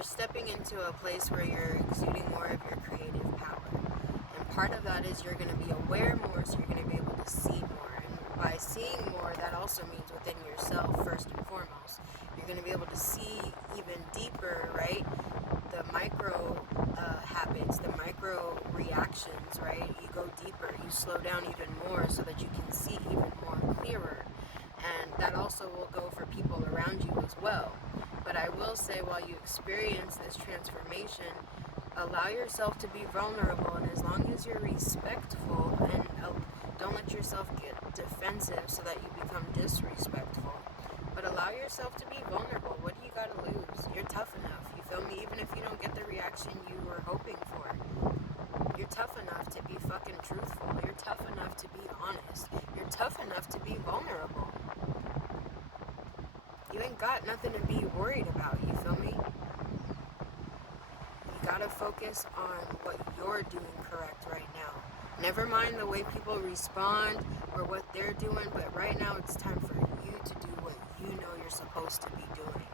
you're stepping into a place where you're exuding more of your creative power. And part of that is you're going to be aware more, so you're going to be able to see more. And by seeing more, that also means within yourself, first and foremost. You're going to be able to see even deeper, right? The micro habits, the micro reactions, right? You go deeper, you slow down even more so that you can see even more clearer. And that also will go for people around you as well. But I will say, while you experience this transformation, allow yourself to be vulnerable, and as long as you're respectful and don't let yourself get defensive so that you become disrespectful, but allow yourself to be vulnerable. What do you got to lose? You're tough enough, you feel me? Even if you don't get the reaction you were hoping for, you're tough enough to be fucking truthful. You're tough enough to be honest. You're tough enough to be vulnerable. You ain't got nothing to be worried about, you feel me? You gotta focus on what you're doing correct right now. Never mind the way people respond or what they're doing, but right now it's time for you to do what you know you're supposed to be doing.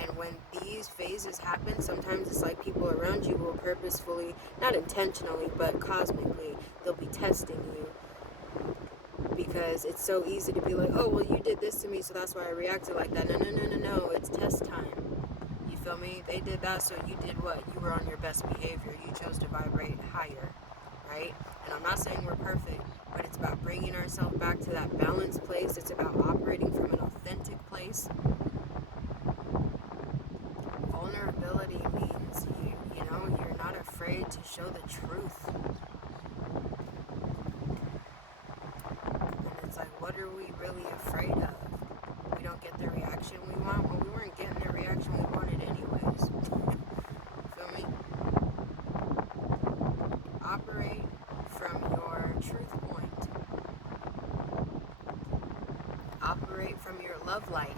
And when these phases happen, sometimes it's like people around you will purposefully, not intentionally, but cosmically, they'll be testing you. Because it's so easy to be like, oh, well, you did this to me, so that's why I reacted like that. No, it's test time. You feel me? They did that, so you did what? You were on your best behavior. You chose to vibrate higher, right? And I'm not saying we're perfect, but it's about bringing ourselves back to that balanced place. It's about operating from an authentic place. Vulnerability means you're not afraid to show the truth. And it's like, what are we really afraid of? We don't get the reaction we want. Well, we weren't getting the reaction we wanted anyways. Feel me? Operate from your truth point. Operate from your love light.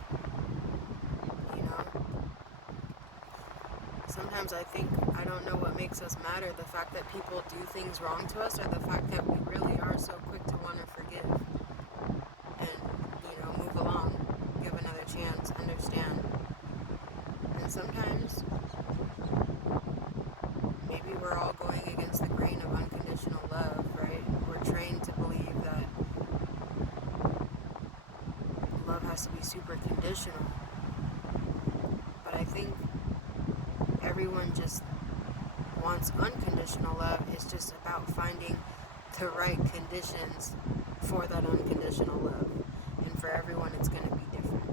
Sometimes I think, I don't know what makes us madder, the fact that people do things wrong to us, or the fact that we really are so quick to want to forgive and, move along, give another chance, understand. And sometimes maybe we're all going against the grain of unconditional love, right? We're trained to believe that love has to be super conditional. But I think everyone just wants unconditional love. It's just about finding the right conditions for that unconditional love. And for everyone, it's going to be different.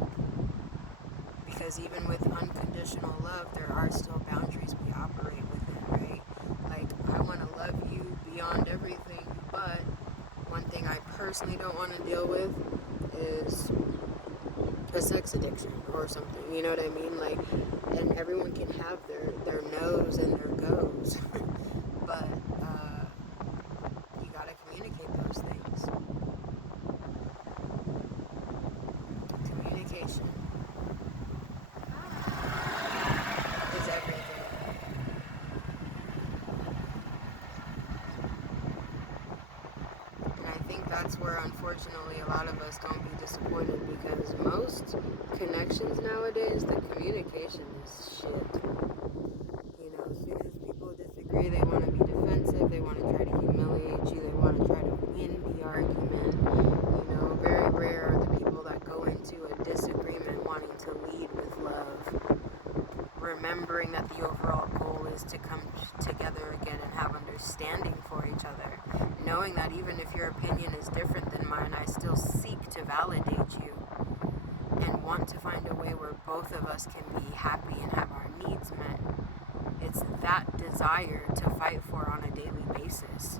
Because even with unconditional love, there are still boundaries we operate within, right? Like, I want to love you beyond everything, but one thing I personally don't want to deal with is a sex addiction or something, you know what I mean? Like, and everyone can have their no's and their go's, but you gotta communicate those things. Communication is everything. And I think that's where, unfortunately, a lot of us don't be disappointed, because most connections nowadays, the communication is shit. As soon as people disagree, they want to be defensive, they want to try to humiliate you, they want to try to win the argument. Very rare are the people that go into a disagreement wanting to lead with love, remembering that the overall goal is to come together again and have understanding for each other, knowing that even if your opinion is different than mine, I still seek to validate you and want to find a way where both of us can be happy and have our needs met. It's that desire to fight for on a daily basis.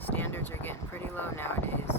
Standards are getting pretty low nowadays.